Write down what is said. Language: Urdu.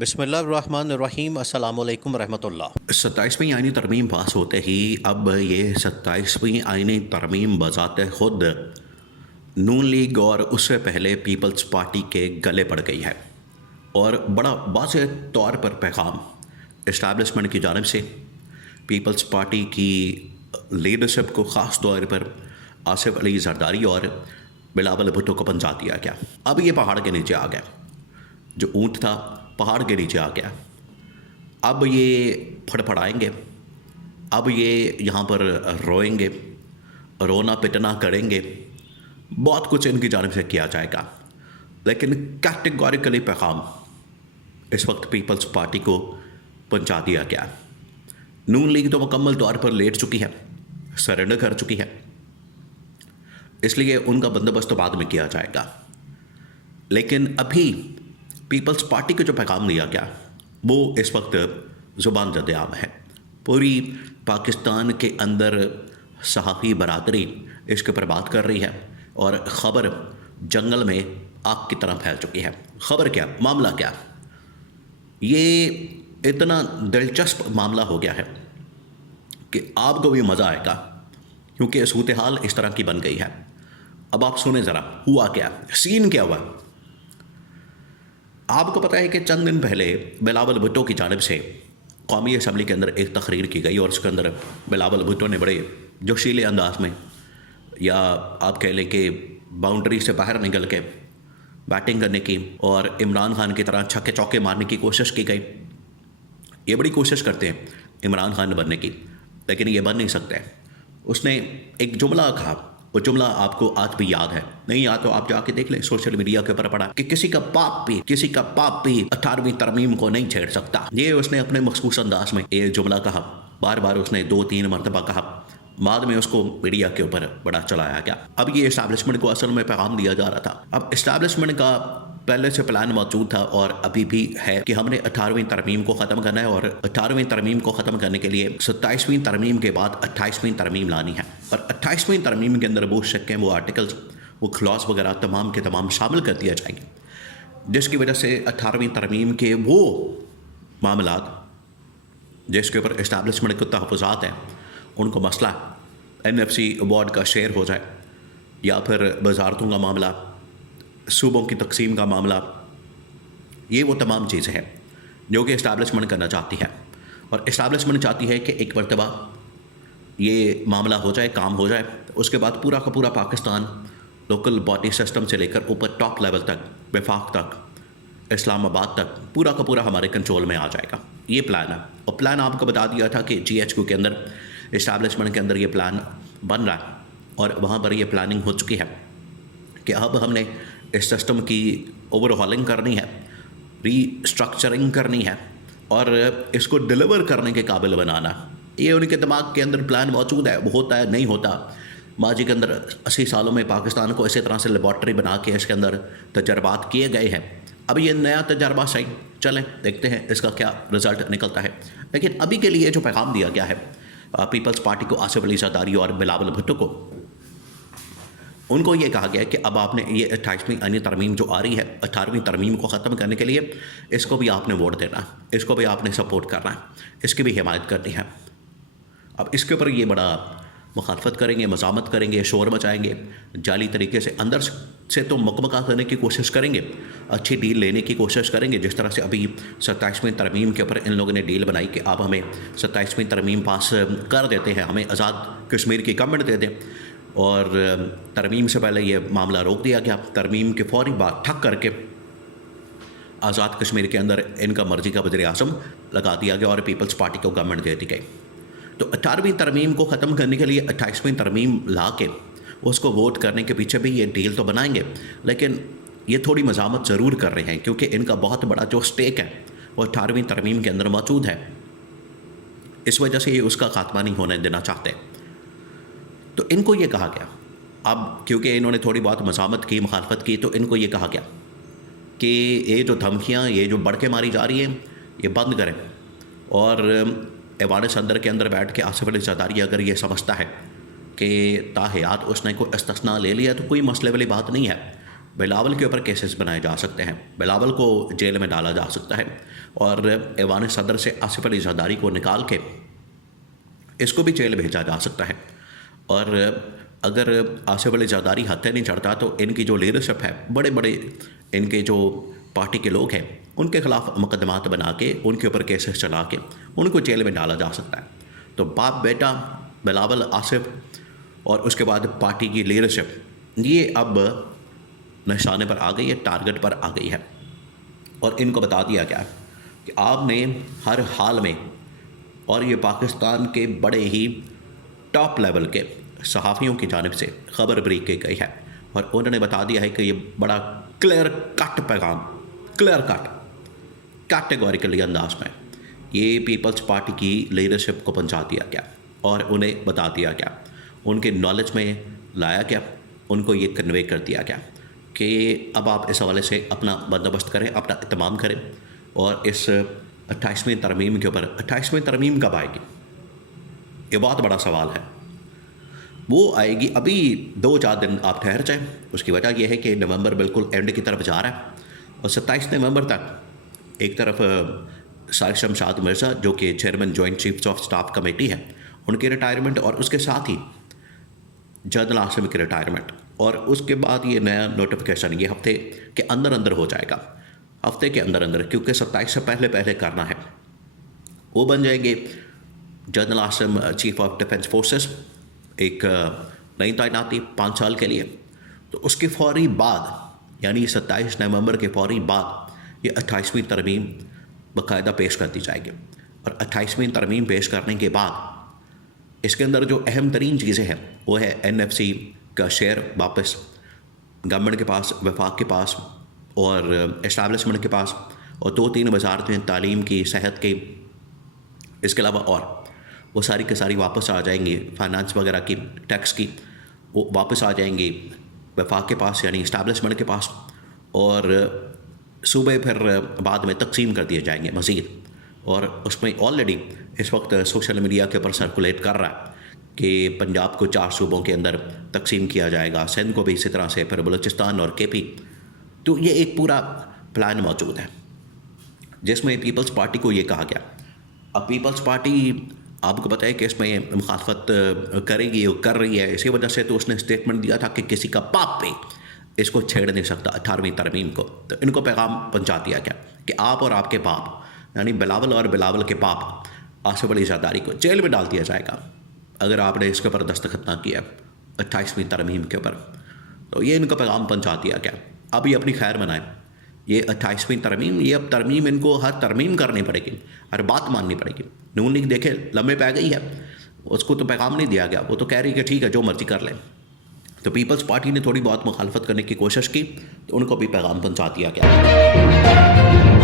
بسم اللہ الرحمن الرحیم، السلام علیکم ورحمۃ اللہ۔ 27ویں آئینی ترمیم پاس ہوتے ہی اب یہ 27ویں آئینی ترمیم بذات خود نون لیگ اور اس سے پہلے پیپلز پارٹی کے گلے پڑ گئی ہے، اور بڑا واضح طور پر پیغام اسٹیبلشمنٹ کی جانب سے پیپلز پارٹی کی لیڈرشپ کو خاص طور پر آصف علی زرداری اور بلاول بھٹو کو پہنچا دیا گیا۔ اب یہ پہاڑ کے نیچے آ گیا، جو اونٹ تھا پہاڑ کے نیچے آ گیا۔ اب یہ پھڑ پھڑائیں گے، اب یہ یہاں پر روئیں گے، رونا پٹنا کریں گے، بہت کچھ ان کی جانب سے کیا جائے گا، لیکن کیٹیگوریکلی پیغام اس وقت پیپلز پارٹی کو پہنچا دیا گیا۔ نون لیگ تو مکمل طور پر لیٹ چکی ہے، سرنڈر کر چکی ہے، اس لیے ان کا بندوبست بعد میں کیا جائے گا۔ لیکن ابھی پیپلز پارٹی کو جو پیغام دیا گیا وہ اس وقت زبان زد عام ہے۔ پوری پاکستان کے اندر صحافی برادری اس کے اوپر بات کر رہی ہے، اور خبر جنگل میں آگ کی طرح پھیل چکی ہے۔ خبر کیا، معاملہ کیا؟ یہ اتنا دلچسپ معاملہ ہو گیا ہے کہ آپ کو بھی مزہ آئے گا، کیونکہ صورتحال اس طرح کی بن گئی ہے۔ اب آپ سنیں ذرا ہوا کیا، سین کیا ہوا۔ آپ کو پتہ ہے کہ چند دن پہلے بلاول بھٹو کی جانب سے قومی اسمبلی کے اندر ایک تقریر کی گئی، اور اس کے اندر بلاول بھٹو نے بڑے جوشیلے انداز میں، یا آپ کہہ لیں کہ باؤنڈری سے باہر نکل کے بیٹنگ کرنے کی اور عمران خان کی طرح چھکے چوکے مارنے کی کوشش کی گئی۔ یہ بڑی کوشش کرتے ہیں عمران خان بننے کی، لیکن یہ بن نہیں سکتے۔ اس نے ایک جملہ کہا، وہ جملہ آپ کو آج بھی یاد ہے، نہیں یاد تو آپ جا کے دیکھ لیں، سوشل میڈیا کے اوپر پڑا کہ کسی کا پاپ بھی 18ویں ترمیم کو نہیں چھیڑ سکتا۔ یہ اس نے اپنے مخصوص انداز میں یہ جملہ کہا، بار بار اس نے 2-3 مرتبہ کہا، بعد میں اس کو میڈیا کے اوپر بڑا چلایا گیا۔ اب یہ اسٹیبلشمنٹ کو اصل میں پیغام دیا جا رہا تھا۔ اب اسٹیبلشمنٹ کا پہلے سے پلان موجود تھا، اور ابھی بھی ہے، کہ ہم نے 18ویں ترمیم کو ختم کرنا ہے، اور 18ویں ترمیم کو ختم کرنے کے لیے 27ویں ترمیم کے بعد 28ویں ترمیم لانی ہے، اور 28ویں ترمیم کے اندر وہ شکیں، وہ آرٹیکلز، وہ کلاس وغیرہ تمام کے تمام شامل کر دیا جائیں گے، جس کی وجہ سے 18ویں ترمیم کے وہ معاملات جس کے اوپر اسٹیبلشمنٹ کے تحفظات ہیں، ان کو مسئلہ NFC ایوارڈ کا شیئر ہو جائے، یا پھر وزارتوں کا معاملہ، صوبوں کی تقسیم کا معاملہ، یہ وہ تمام چیزیں ہیں جو کہ اسٹیبلشمنٹ کرنا چاہتی ہے، اور اسٹیبلشمنٹ چاہتی ہے کہ ایک مرتبہ یہ معاملہ ہو جائے، کام ہو جائے، اس کے بعد پورا کا پورا پاکستان لوکل باڈی سسٹم سے لے کر اوپر ٹاپ لیول تک، وفاق تک، اسلام آباد تک، پورا کا پورا ہمارے کنٹرول میں آ جائے گا۔ یہ پلان ہے، اور پلان آپ کو بتا دیا تھا کہ GHQ کے اندر، اسٹیبلشمنٹ کے اندر یہ پلان بن رہا ہے، اور وہاں پر یہ پلاننگ ہو چکی ہے کہ اب ہم نے اس سسٹم کی اوور ہالنگ کرنی ہے، ری اسٹرکچرنگ کرنی ہے، اور اس کو ڈیلیور کرنے کے قابل بنانا۔ یہ ان کے دماغ کے اندر پلان موجود ہے، وہ ہوتا ہے نہیں ہوتا۔ ماضی کے اندر 80 سالوں میں پاکستان کو اسی طرح سے لیبارٹری بنا کے اس کے اندر تجربات کیے گئے ہیں۔ اب یہ نیا تجربہ صحیح، چلیں دیکھتے ہیں اس کا کیا رزلٹ نکلتا ہے۔ لیکن ابھی کے لیے جو پیغام دیا گیا ہے پیپلز پارٹی کو، آصف علی زرداری اور بلاول بھٹو کو، ان کو یہ کہا گیا ہے کہ اب آپ نے یہ 28ویں آئینی ترمیم جو آ رہی ہے، 18ویں ترمیم کو ختم کرنے کے لیے، اس کو بھی آپ نے ووٹ دینا ہے، اس کو بھی آپ نے سپورٹ کرنا ہے، اس کی بھی حمایت کرنی ہے۔ اب اس کے اوپر یہ بڑا مخالفت کریں گے، مزاحمت کریں گے، شور مچائیں گے، جعلی طریقے سے اندر سے تو مکمکہ کرنے کی کوشش کریں گے، اچھی ڈیل لینے کی کوشش کریں گے، جس طرح سے ابھی 27ویں ترمیم کے اوپر ان لوگوں نے ڈیل بنائی کہ آپ ہمیں 27ویں ترمیم پاس کر دیتے ہیں، ہمیں آزاد کشمیر کی گورنمنٹ دے دیں، اور ترمیم سے پہلے یہ معاملہ روک دیا گیا۔ ترمیم کے فوری بعد ٹھک کر کے آزاد کشمیر کے اندر ان کا مرضی کا وزیر اعظم لگا دیا گیا، اور پیپلز پارٹی کو گورنمنٹ دے دی گئی۔ تو 18ویں ترمیم کو ختم کرنے کے لیے 28ویں ترمیم لا کے اس کو ووٹ کرنے کے پیچھے بھی یہ ڈیل تو بنائیں گے، لیکن یہ تھوڑی مزاحمت ضرور کر رہے ہیں، کیونکہ ان کا بہت بڑا جو سٹیک ہے وہ 18ویں ترمیم کے اندر موجود ہے، اس وجہ سے یہ اس کا خاتمہ نہیں ہونے دینا چاہتے۔ تو ان کو یہ کہا گیا، اب کیونکہ انہوں نے تھوڑی بہت مزاحمت کی، مخالفت کی، تو ان کو یہ کہا گیا کہ یہ جو دھمکیاں، یہ جو بڑکیں ماری جا رہی ہیں، یہ بند کریں، اور ایوان صدر کے اندر بیٹھ کے آصف علی زرداری اگر یہ سمجھتا ہے کہ تاحیات اس نے کوئی استثناء لے لیا تو کوئی مسئلے والی بات نہیں ہے، بلاول کے اوپر کیسز بنائے جا سکتے ہیں، بلاول کو جیل میں ڈالا جا سکتا ہے، اور ایوان صدر سے آصف علی زرداری کو نکال کے اس کو بھی جیل بھیجا جا سکتا ہے۔ اور اگر آصف علی زرداری ہتھے نہیں چڑھتا تو ان کی جو لیڈرشپ ہے، بڑے بڑے ان کے جو پارٹی کے لوگ ہیں، ان کے خلاف مقدمات بنا کے ان کے اوپر کیسز چلا کے ان کو جیل میں ڈالا جا سکتا ہے۔ تو باپ بیٹا بلاول آصف اور اس کے بعد پارٹی کی لیڈرشپ یہ اب نشانے پر آ گئی ہے، ٹارگٹ پر آ گئی ہے، اور ان کو بتا دیا گیا کہ آپ نے ہر حال میں، اور یہ پاکستان کے بڑے ہی ٹاپ لیول کے صحافیوں کی جانب سے خبر بریک کی گئی ہے، اور انہوں نے بتا دیا ہے کہ یہ بڑا کلیئر کٹ پیغام، کلیئر کٹ کیٹیگوریکلی انداز میں یہ پیپلز پارٹی کی لیڈرشپ کو پہنچا دیا گیا، اور انہیں بتا دیا گیا، ان کے نالج میں لایا گیا، ان کو یہ کنوے کر دیا گیا کہ اب آپ اس حوالے سے اپنا بندوبست کریں، اپنا اہتمام کریں، اور اس 28ویں ترمیم کے اوپر 28ویں ترمیم کب آئے گی؟ یہ بہت بڑا سوال ہے۔ وہ آئے گی، ابھی 2-4 دن آپ ٹھہر جائیں۔ اس کی وجہ یہ ہے کہ نومبر بالکل اینڈ کی طرف جا رہا ہے، اور 27 نومبر تک ایک طرف سائر شمشاد مرزا جو کہ chairman joint chiefs of staff committee ہے، ان کی ریٹائرمنٹ، اور اس کے ساتھ ہی جنرل عاصم کی ریٹائرمنٹ، اور اس کے بعد یہ نیا نوٹیفیکیشن یہ ہفتے کے اندر اندر ہو جائے گا، ہفتے کے اندر اندر، کیونکہ 27 سے پہلے کرنا ہے۔ وہ بن جائیں گے general Asim chief of defence forces, ایک نئی تعیناتی 5 سال کے لیے۔ تو اس کے فوری بعد، یعنی 27 نومبر کے فوری بعد یہ 28ویں ترمیم باقاعدہ پیش کر دی جائے گی، اور 28ویں ترمیم پیش کرنے کے بعد اس کے اندر جو اہم ترین چیزیں ہیں وہ ہے NFC کا شیئر واپس گورنمنٹ کے پاس، وفاق کے پاس، اور اسٹیبلشمنٹ کے پاس، اور 2-3 وزارتیں تعلیم کی، صحت کی، اس کے علاوہ اور وہ ساری کی ساری واپس آ جائیں گی، فائنانس وغیرہ کی، ٹیکس کی، وہ واپس آ جائیں گی وفاق کے پاس، یعنی اسٹیبلشمنٹ کے پاس، اور صوبے پھر بعد میں تقسیم کر دیے جائیں گے مزید۔ اور اس میں آلریڈی اس وقت سوشل میڈیا کے اوپر سرکولیٹ کر رہا ہے کہ پنجاب کو 4 صوبوں کے اندر تقسیم کیا جائے گا، سندھ کو بھی اسی طرح سے، پھر بلوچستان اور KP۔ تو یہ ایک پورا پلان موجود ہے جس میں پیپلز پارٹی کو یہ کہا گیا۔ اب پیپلز پارٹی آپ کو پتہ ہے کہ اس میں مخالفت کرے گی، اور کر رہی ہے، اسی وجہ سے تو اس نے اسٹیٹمنٹ دیا تھا کہ کسی کا باپ بھی اس کو چھیڑ نہیں سکتا 18ویں ترمیم کو۔ تو ان کو پیغام پہنچا دیا گیا کہ آپ اور آپ کے باپ، یعنی بلاول اور بلاول کے باپ آصف علی زرداری کو جیل میں ڈال دیا جائے گا اگر آپ نے اس کے اوپر دستخط نہ کیا 28ویں ترمیم کے اوپر۔ تو یہ ان کو پیغام پہنچا دیا گیا۔ اب یہ اپنی خیر منائیں، یہ 28ویں ترمیم، یہ اب ترمیم ان کو ہر ترمیم کرنی پڑے گی، ہر بات ماننی پڑے گی۔ نون لیگ دیکھے لمبے پہ گئی ہے، اس کو تو پیغام نہیں دیا گیا، وہ تو کہہ رہی کہ ٹھیک ہے جو مرضی کر لیں۔ تو پیپلز پارٹی نے تھوڑی بہت مخالفت کرنے کی کوشش کی، تو ان کو بھی پیغام پہنچا دیا گیا۔